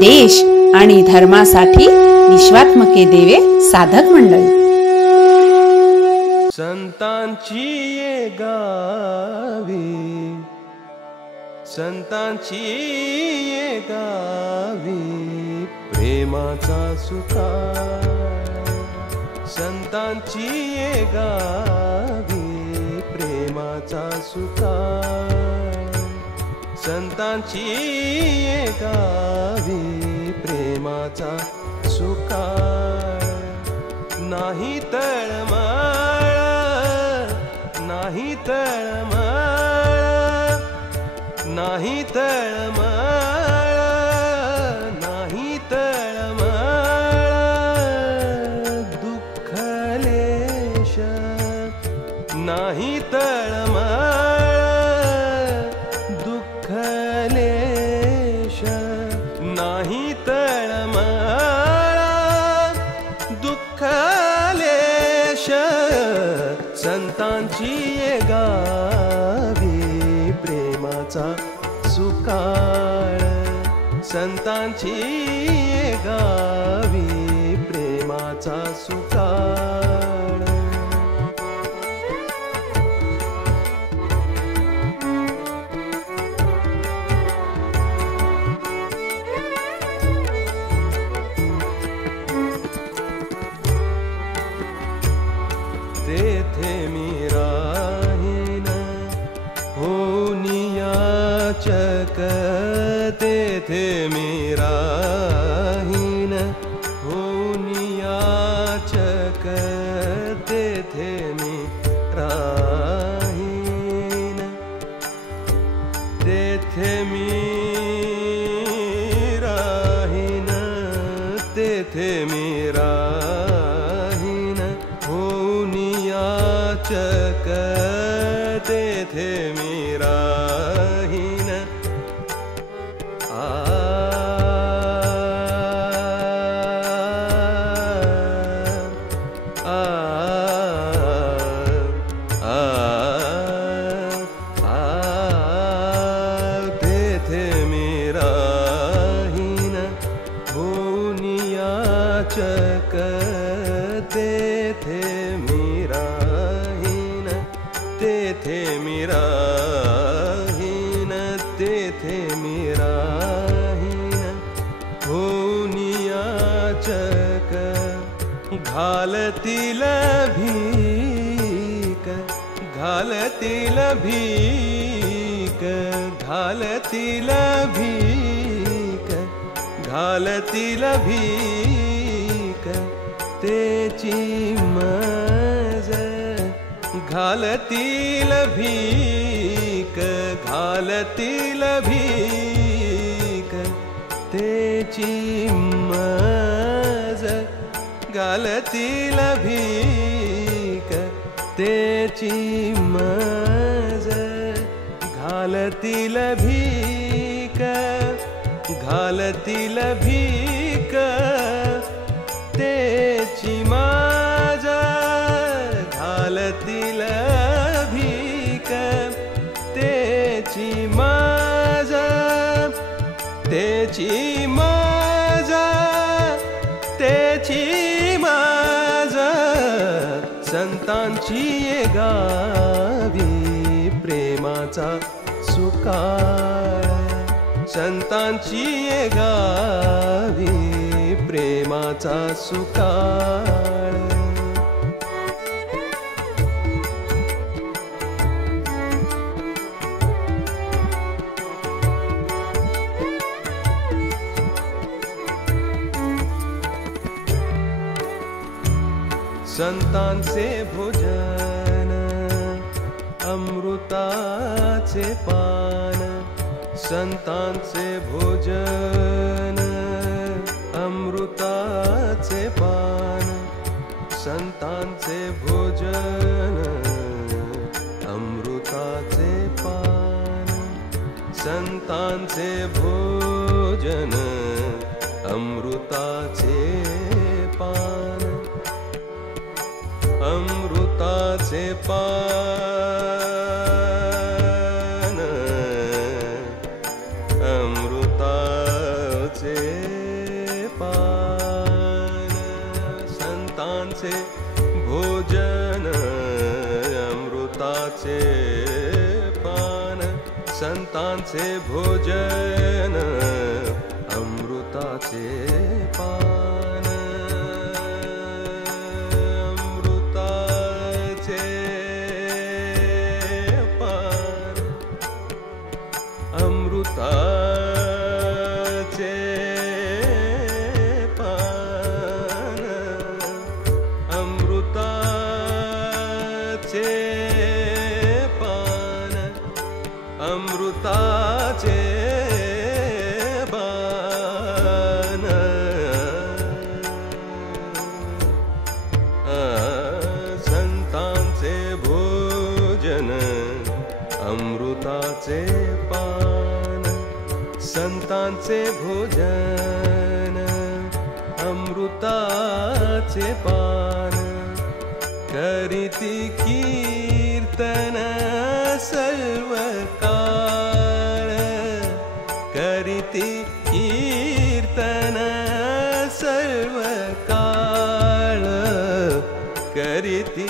देश आणि धर्मासाठी विश्वात्मके देवे साधक मंडळी. संतांची ये गावी, संतांची ये गावी प्रेमाचा सुकाळ. संतांची ये गावी प्रेमाचा सुकाळ. संतांची ये गावी प्रेमाचा सुकाळ. नाही तळमळ, नाही तळमळ, नाही तळमळ, नाही तळमळ. दुःखलेश नाही तळमळ, दुःखलेश नाही तळमळ, दुःखलेश. संतांची ये गावी प्रेमाचा सुकाळ. संतांची ये गावी प्रेमाचा सुकाळ. तेथे मी राहीन होनिया चक. तेथे मी राहीन होनिया चक. तेथे मी राहीन, तेथे मी राहीन, तेथे मी राहीन होनिया चक. तेथे मी राहीन. आ आ आ आ तेथे मी राहीन होनिया चक. तेथे मी राहीन, तेथे मी राहीन, तेथे मी राहीन होनिया चक. घालतील भीक, घालतील भीक, घालतील भीक, घालतील भीक. तेची मज घालतील भीक, घालतील भीक. तेची मज घालतील भीक. तेची मज घालतील भीक, घालतील भीक. तेची मज घालतील भीक. तेची मज, तेची मज, तेची मज. संतांची ये गावी प्रेमाचा सुकाळ. संतांची ये गावी प्रेमाचा सुकाळ. संतांचे भोजन अमृताचे पान. संतांचे भोजन अमृताचे पान. संतांचे भोजन अमृताचे पान. संतांचे भोजन अमृताचे पान. अमृताचे पान, अमृताचे संतांचे पान संतांचे भोजन अमृताचे पान अमृताचे पान अमृताचे पान अमृताचे पान अमृताचे पान संतांचे भोजन अमृताचे पान संतांचे भोजन अमृताचे पान करीती कीर्तन सर्व काळ करीती कीर्तन सर्व काळ करीती